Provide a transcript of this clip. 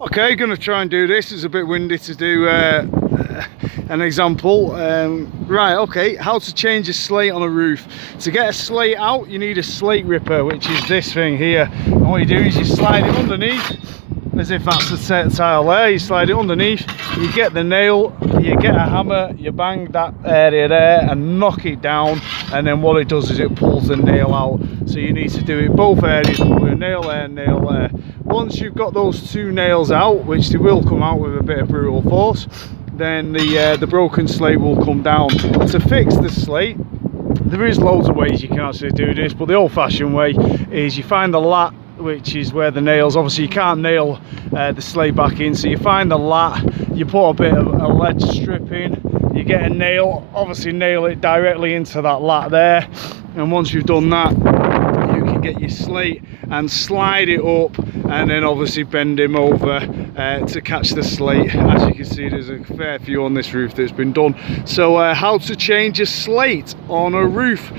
Okay, going to try and do this. It's a bit windy to do an example. Right, okay, how to change a slate on a roof. To get a slate out, you need a slate ripper, which is this thing here. And what you do is you slide it underneath, as if that's the tile there. You slide it underneath, you get the nail, you get a hammer, you bang that area there and knock it down, and then what it does is it pulls the nail out. So you need to do it both areas, pull a nail there, nail there. Once you've got those two nails out, which they will come out with a bit of brutal force, then the broken slate will come down. To fix the slate, there is loads of ways you can actually do this, but the old-fashioned way is you find the lat, which is where the nails, obviously you can't nail the slate back in, so you find the lat, you put a bit of a lead strip in, you get a nail, obviously nail it directly into that lat there, and once you've done that, you can get your slate and slide it up, and then obviously bend him over to catch the slate. As you can see, there's a fair few on this roof that's been done. So how to change a slate on a roof.